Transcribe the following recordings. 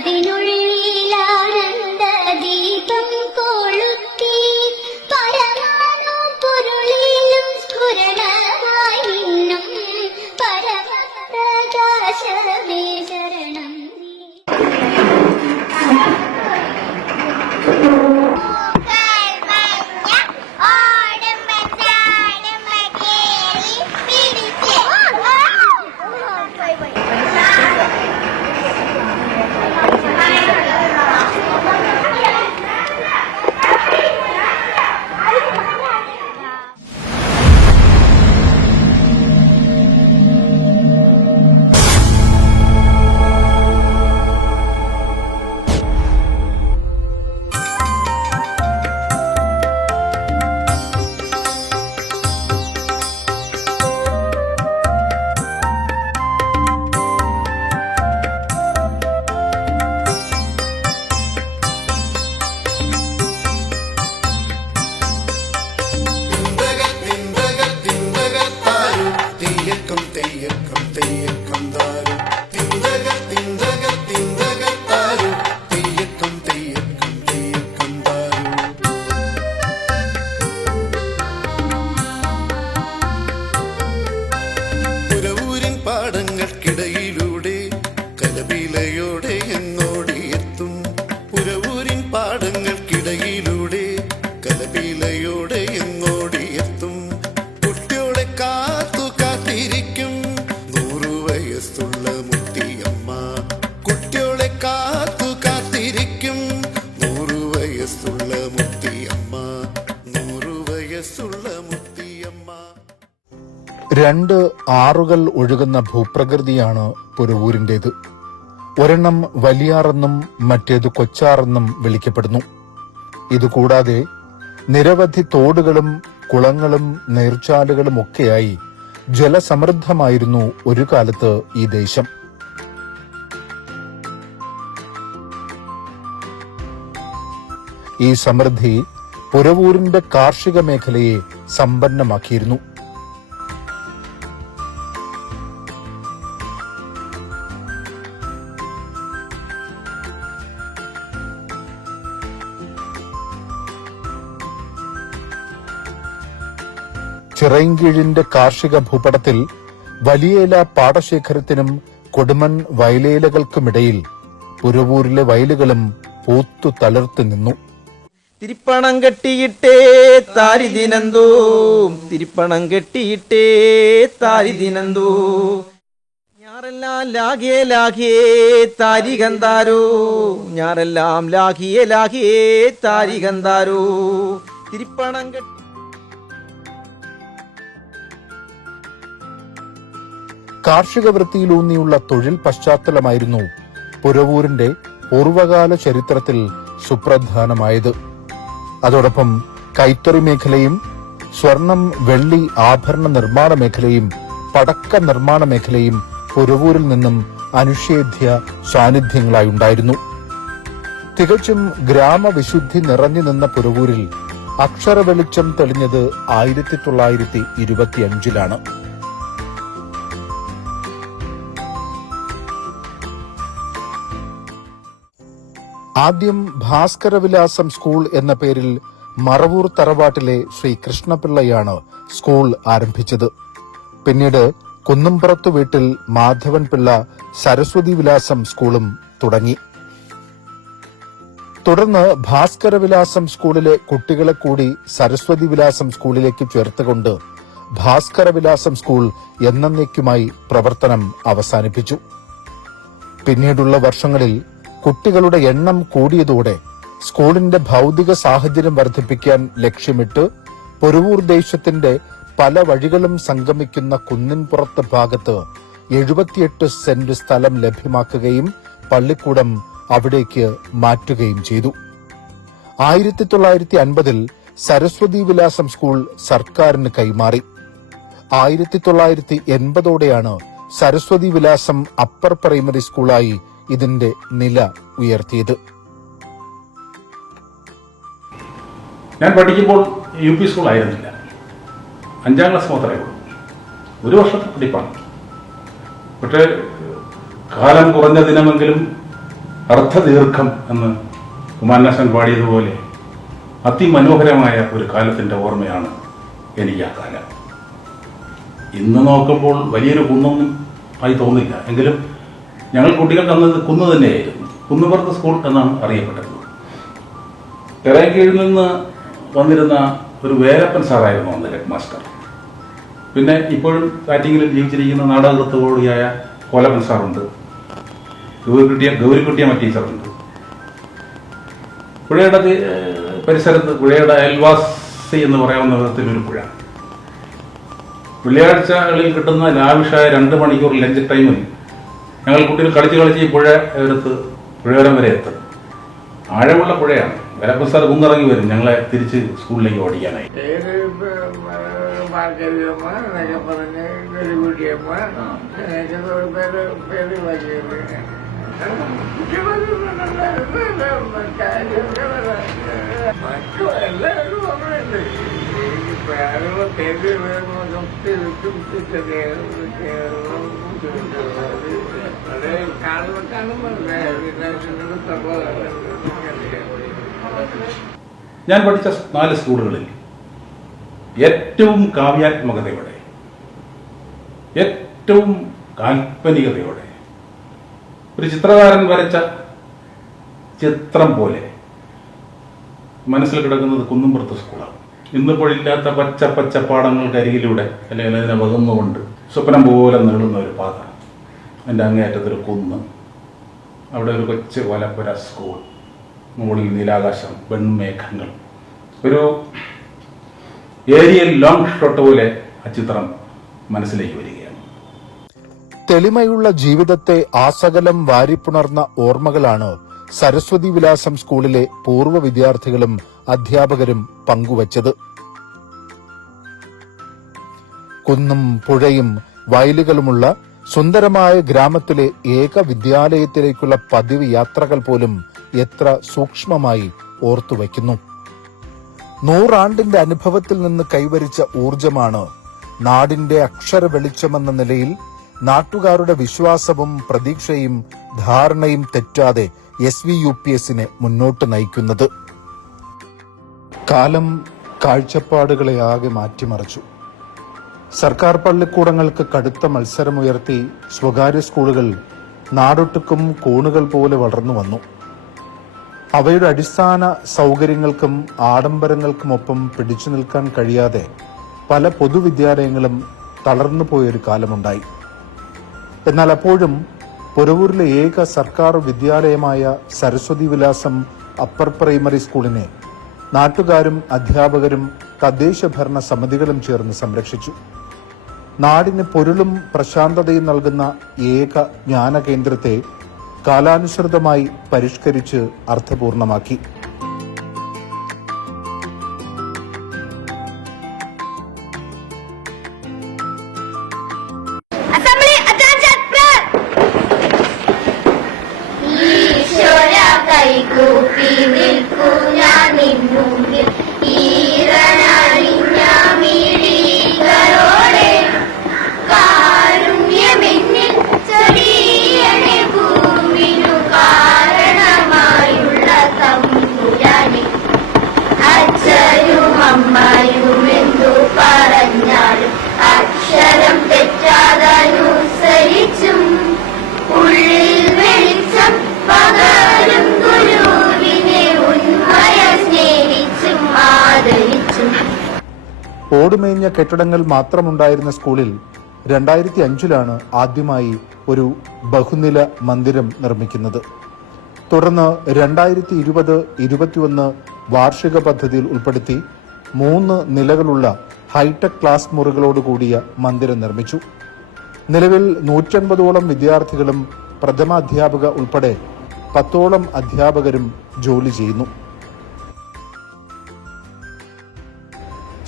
അതിനുള്ളിലാനന്ദ ദീപം കൊളുത്തി പരമാണു പൊരുളിലും സ്ഫുരണമായി നിന്നും പരമപ്രകാശമേ ശരണം. പാടങ്ങൾക്കിടയിലൂടെ കലപിലയോടെ എന്നോടിയെത്തും. പുരവൂരിൻ പാടങ്ങൾക്കിടയിലൂടെ കലപിലയോടെ എന്നോടിയെത്തും. കുട്ടിയോടെ കാത്തു കാത്തിരിക്കും 100 വയസ്സുള്ള മുത്തിയമ്മ. കുട്ടിയോടെ കാത്തു കാത്തിരിക്കും 100 വയസ്സുള്ള മുത്തിയമ്മ. 100 വയസ്സുള്ള മുത്തിയമ്മ. 2 ആറുകൾ ഒഴുകുന്ന ഭൂപ്രകൃതിയാണ് പുരവൂരിന്റേത്. ഒരെണ്ണം വലിയാറെന്നും മറ്റേത് കൊച്ചാറെന്നും വിളിക്കപ്പെടുന്നു. ഇതുകൂടാതെ നിരവധി തോടുകളും കുളങ്ങളും നീർച്ചാലുകളും ഒക്കെയായി ജലസമൃദ്ധമായിരുന്നു ഒരു കാലത്ത് ഈ ദേശം. ഈ സമൃദ്ധി പുരവൂരിന്റെ കാർഷിക മേഖലയെ സമ്പന്നമാക്കിയിരുന്നു. ചിറയൻകീഴിന്റെ കാർഷിക ഭൂപടത്തിൽ വലിയേല പാടശേഖരത്തിനും കൊടുമൺ വയലേലകൾക്കുമിടയിൽ പുരവൂരിലെ വയലുകളും പൂത്തു തളിർത്തു നിന്നു. തിരിപ്പണം കെട്ടിയിട്ടേ താരിദിനന്തോ, തിരിപ്പണം കെട്ടിയിട്ടേ താരിദിനന്തോ, ഞാറെല്ലാം ലാഘിയേ ലാഘിയേ താരികന്താരോ, ഞാറെല്ലാം ലാഘിയേ ലാഘിയേ താരികന്താരോ. തിരിപ്പണം കെട്ടി കാർഷിക വൃത്തിയിലൂന്നിയുള്ള തൊഴിൽ പശ്ചാത്തലമായിരുന്നു പുരവൂരിന്റെ പൂർവകാല ചരിത്രത്തിൽ സുപ്രധാനമായത്. അതോടൊപ്പം കൈത്തറി മേഖലയും സ്വർണം വെള്ളി ആഭരണ നിർമ്മാണ മേഖലയും പടക്ക നിർമ്മാണ മേഖലയും പുരവൂരിൽ നിന്നും അനിഷേധ്യ സാന്നിധ്യങ്ങളായുണ്ടായിരുന്നു. തികച്ചും ഗ്രാമവിശുദ്ധി നിറഞ്ഞു നിന്ന പുരവൂരിൽ അക്ഷര വെളിച്ചം തെളിഞ്ഞത് 1925-ലാണ്. ആദ്യം ഭാസ്കരവിലാസം സ്കൂൾ എന്ന പേരിൽ മറവൂർ തറവാട്ടിലെ ശ്രീ കൃഷ്ണപിള്ളയാണ് സ്കൂൾ ആരംഭിച്ചത്. പിന്നീട് കുന്നുംപുറത്തു വീട്ടിൽ മാധവൻ പിള്ള സരസ്വതി വിലാസം സ്കൂളും തുടങ്ങി. തുടർന്ന് ഭാസ്കരവിലാസം സ്കൂളിലെ കുട്ടികളെ കൂടി സരസ്വതി വിലാസം സ്കൂളിലേക്ക് ചേർത്തുകൊണ്ട് ഭാസ്കരവിലാസം സ്കൂൾ എന്നേക്കുമായി പ്രവർത്തനം അവസാനിപ്പിച്ചു. പിന്നീടുള്ള വർഷങ്ങളിൽ കുട്ടികളുടെ എണ്ണം കൂടിയതോടെ സ്കൂളിന്റെ ഭൗതിക സാഹചര്യം വർദ്ധിപ്പിക്കാൻ ലക്ഷ്യമിട്ട് പുരവൂർ ദേശത്തിന്റെ പല വഴികളും സംഗമിക്കുന്ന കുന്നിൻപുറത്ത് ഭാഗത്ത് 78 സെന്റ് സ്ഥലം ലഭ്യമാക്കുകയും പള്ളിക്കൂടം അവിടേക്ക് മാറ്റുകയും ചെയ്തു. 1950-ൽ സരസ്വതി വിലാസം സ്കൂൾ സർക്കാരിന് കൈമാറി. 1980ഓടെയാണ് സരസ്വതി വിലാസം അപ്പർ പ്രൈമറി സ്കൂളായി ഇതിന്റെ നില ഉയർത്തിയത്. ഞാൻ പഠിക്കുമ്പോൾ UP സ്കൂൾ ആയിരുന്നില്ല, 5ാം ക്ലാസ് മാത്രമേ ഉള്ളൂ. 1 വർഷത്തെ പഠിപ്പാണ്. പക്ഷേ കാലം കുറഞ്ഞ ദിനമെങ്കിലും അർത്ഥദീർഘം എന്ന് കുമാരനാശാൻ പാടിയതുപോലെ അതിമനോഹരമായ ഒരു കാലത്തിൻ്റെ ഓർമ്മയാണ് എനിക്ക് ആ കാലം. ഇന്ന് നോക്കുമ്പോൾ വലിയൊരു കുന്നൊന്നും ആയി തോന്നില്ല. എങ്കിലും ഞങ്ങൾ കുട്ടികൾക്ക് അന്നത് കുന്ന് തന്നെയായിരുന്നു. കുന്നുപുറത്ത് സ്കൂൾ എന്നാണ് അറിയപ്പെട്ടത്. തെറേക്കീഴിൽ നിന്ന് വന്നിരുന്ന ഒരു വേലപ്പൻ സാറായിരുന്നു അന്ന് ഹെഡ് മാസ്റ്റർ. പിന്നെ ഇപ്പോഴും കാറ്റിങ്ങിൽ ജീവിച്ചിരിക്കുന്ന നാടകൃത്തുകൂടിയായ കോലപ്പൻ സാറുണ്ട്. ഗൗരിക്കുട്ടിയമ്മ ടീച്ചറുണ്ട്. പുഴയുടെ പരിസരത്ത് പുഴയുടെ അയൽവാസി എന്ന് പറയാവുന്ന വിധത്തിലൊരു പുഴ. വെള്ളിയാഴ്ചകളിൽ കിട്ടുന്ന ലാവിഷായ 2 മണിക്കൂർ ലഞ്ച് ടൈമിൽ ഞങ്ങൾ കുട്ടികൾ കളിച്ച് ഈ പുഴയോരം വരെ എത്തും. ആഴമുള്ള പുഴയാണ്. വേലപ്പൻ സാർ കുന്നിറങ്ങി വരും ഞങ്ങളെ തിരിച്ച് സ്കൂളിലേക്ക് ഓടിക്കാനായി. ഞാൻ പഠിച്ച 4 സ്കൂളുകളിൽ ഏറ്റവും കാവ്യാത്മകതയോടെ, ഏറ്റവും കാൽപ്പനികതയോടെ ഒരു ചിത്രകാരൻ വരച്ച ചിത്രം പോലെ മനസ്സിൽ കിടക്കുന്നത് കുന്നുംപുറത്ത് സ്കൂളാണ്. ഇന്നിപ്പോഴില്ലാത്ത പച്ച പാടങ്ങൾക്കരികിലൂടെ അല്ലെങ്കിൽ അതിനെ വകുന്നുകൊണ്ട് സ്വപ്നം പോലെ നീളുന്ന ഒരു പാത, അതിൻ്റെ അങ്ങേയറ്റത്തൊരു കുന്ന്, അവിടെ ഒരു കൊച്ചു വലപ്പുര സ്കൂൾ, മുകളിൽ നീലാകാശം, വെൺമേഘങ്ങൾ, ഒരു ഏരിയൽ ലോങ് ഷോട്ട് പോലെ ആ ചിത്രം മനസ്സിലേക്ക് വരികയാണ്. തെളിമയുള്ള ജീവിതത്തെ ആസകലം വാരിപ്പുണർന്ന ഓർമ്മകളാണ് സരസ്വതി വിലാസം സ്കൂളിലെ പൂർവ്വ വിദ്യാർത്ഥികളും അധ്യാപകരും പങ്കുവച്ചത്. കുന്നും പുഴയും വയലുകളുമുള്ള സുന്ദരമായ ഗ്രാമത്തിലെ ഏക വിദ്യാലയത്തിലേക്കുള്ള പതിവ് യാത്രകൾ പോലും എത്ര സൂക്ഷ്മമായി ഓർത്തുവയ്ക്കുന്നു. 100 ആണ്ടിന്റെ അനുഭവത്തിൽ നിന്ന് കൈവരിച്ച ഊർജമാണ് നാടിന്റെ അക്ഷര വെളിച്ചമെന്ന നിലയിൽ നാട്ടുകാരുടെ വിശ്വാസവും പ്രതീക്ഷയും ധാരണയും തെറ്റാതെ SVUPSനെ മുന്നോട്ട് നയിക്കുന്നത്. കാലം കാഴ്ചപ്പാടുകളെ ആകെ മാറ്റിമറിച്ചു. സർക്കാർ പള്ളിക്കൂടങ്ങൾക്ക് കടുത്ത മത്സരമുയർത്തി സ്വകാര്യ സ്കൂളുകൾ നാടൊട്ടുക്കും കോണുകൾ പോലെ വളർന്നു വന്നു. അവയുടെ അടിസ്ഥാന സൗകര്യങ്ങൾക്കും ആഡംബരങ്ങൾക്കുമൊപ്പം പിടിച്ചു നിൽക്കാൻ കഴിയാതെ പല പൊതുവിദ്യാലയങ്ങളും തളർന്നു പോയൊരു കാലമുണ്ടായി. എന്നാൽ അപ്പോഴും പുരവൂരിലെ ഏക സർക്കാർ വിദ്യാലയമായ സരസ്വതി വിലാസം അപ്പർ പ്രൈമറി സ്കൂളിനെ നാട്ടുകാരും അധ്യാപകരും തദ്ദേശ ഭരണ സമിതികളും ചേർന്ന് സംരക്ഷിച്ചു. നാടിന് പൊരുളും പ്രശാന്തതയും നൽകുന്ന ഏക ജ്ഞാനകേന്ദ്രത്തെ കാലാനുസൃതമായി പരിഷ്കരിച്ച് അർത്ഥപൂർണമാക്കി. ഓടുമേഞ്ഞ കെട്ടിടങ്ങൾ മാത്രമുണ്ടായിരുന്ന സ്കൂളിൽ 2005 ആദ്യമായി ഒരു ബഹുനില മന്ദിരം നിർമ്മിക്കുന്നത്. തുടർന്ന് 2020-21 വാർഷിക പദ്ധതിയിൽ ഉൾപ്പെടുത്തി 3 നിലകളുള്ള ഹൈടെക് ക്ലാസ് മുറികളോടുകൂടിയ മന്ദിരം നിർമ്മിച്ചു. നിലവിൽ 150ഓളം വിദ്യാർത്ഥികളും പ്രഥമാധ്യാപക ഉൾപ്പെടെ 10ഓളം അധ്യാപകരും ജോലി ചെയ്യുന്നു.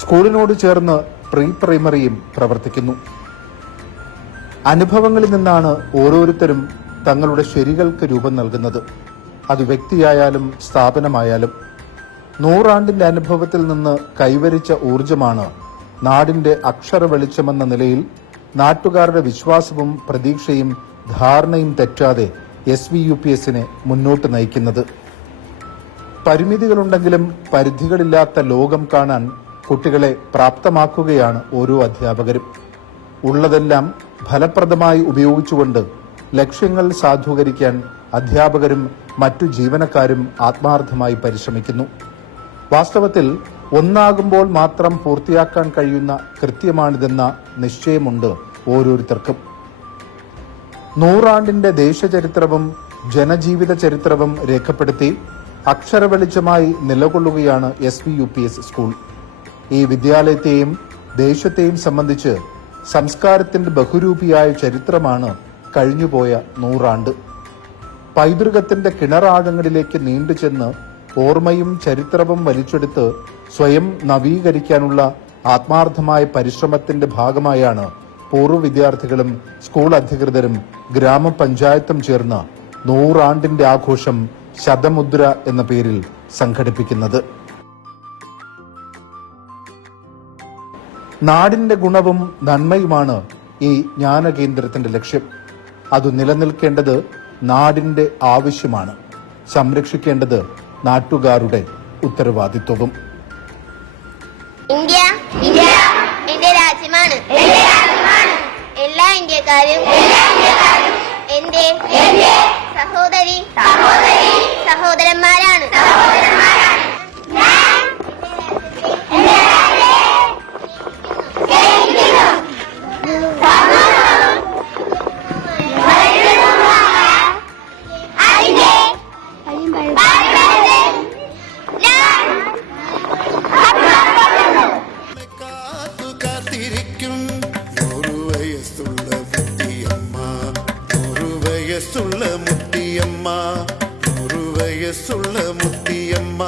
സ്കൂളിനോട് ചേർന്ന് പ്രീ പ്രൈമറിയും പ്രവർത്തിക്കുന്നു. അനുഭവങ്ങളിൽ നിന്നാണ് ഓരോരുത്തരും തങ്ങളുടെ ശരികൾക്ക് രൂപം നൽകുന്നത്. അത് വ്യക്തിയായാലും സ്ഥാപനമായാലും 100 ആണ്ടിന്റെ അനുഭവത്തിൽ നിന്ന് കൈവരിച്ച ഊർജമാണ് നാടിന്റെ അക്ഷര വെളിച്ചമെന്ന നിലയിൽ നാട്ടുകാരുടെ വിശ്വാസവും പ്രതീക്ഷയും ധാരണയും തെറ്റാതെ SVUPS മുന്നോട്ട് നയിക്കുന്നത്. പരിമിതികളുണ്ടെങ്കിലും പരിധികളില്ലാത്ത ലോകം കാണാൻ കുട്ടികളെ പ്രാപ്തമാക്കുകയാണ് ഓരോ അധ്യാപകരും. ഉള്ളതെല്ലാം ഫലപ്രദമായി ഉപയോഗിച്ചുകൊണ്ട് ലക്ഷ്യങ്ങൾ സാധൂകരിക്കാൻ അധ്യാപകരും മറ്റു ജീവനക്കാരും ആത്മാർത്ഥമായി പരിശ്രമിക്കുന്നു. വാസ്തവത്തിൽ ഒന്നാകുമ്പോൾ മാത്രം പൂർത്തിയാക്കാൻ കഴിയുന്ന കൃത്യമാണിതെന്ന നിശ്ചയമുണ്ട് ഓരോരുത്തർക്കും. 100 ആണ്ടിന്റെ ദേശചരിത്രവും ജനജീവിത ചരിത്രവും രേഖപ്പെടുത്തി അക്ഷരവെളിച്ചമായി നിലകൊള്ളുകയാണ് SVUPS സ്കൂൾ. ഈ വിദ്യാലയത്തെയും ദേശത്തെയും സംബന്ധിച്ച് സംസ്കാരത്തിന്റെ ബഹുരൂപിയായ ചരിത്രമാണ് കഴിഞ്ഞുപോയ 100 ആണ്ട്. പൈതൃകത്തിന്റെ കിണറാഴങ്ങളിലേക്ക് നീണ്ടുചെന്ന് ഓർമ്മയും ചരിത്രവും വലിച്ചെടുത്ത് സ്വയം നവീകരിക്കാനുള്ള ആത്മാർത്ഥമായ പരിശ്രമത്തിന്റെ ഭാഗമായാണ് പൂർവ്വ വിദ്യാർത്ഥികളും സ്കൂൾ അധികൃതരും ഗ്രാമപഞ്ചായത്തും ചേർന്ന് 100 ആണ്ടിന്റെ ആഘോഷം ശതമുദ്ര എന്ന പേരിൽ സംഘടിപ്പിക്കുന്നത്. നാടിന്റെ ഗുണവും നന്മയുമാണ് ഈ ജ്ഞാനകേന്ദ്രത്തിന്റെ ലക്ഷ്യം. അത് നിലനിൽക്കേണ്ടത് നാടിന്റെ ആവശ്യമാണ്. സംരക്ഷിക്കേണ്ടത് നാട്ടുകാരുടെ ഉത്തരവാദിത്വവും. ഇന്ത്യ എന്റെ രാജ്യമാണ്. എല്ലാ ഇന്ത്യക്കാരും എന്റെ സഹോദരി സഹോദരന്മാരാണ്. കാത്തു കാത്തിരിക്കും 100 വയസ്സുള്ള മുത്തിയമ്മ, 100 വയസ്സുള്ള മുത്തിയമ്മ, 100 വയസ്സുള്ള മുത്തിയമ്മ.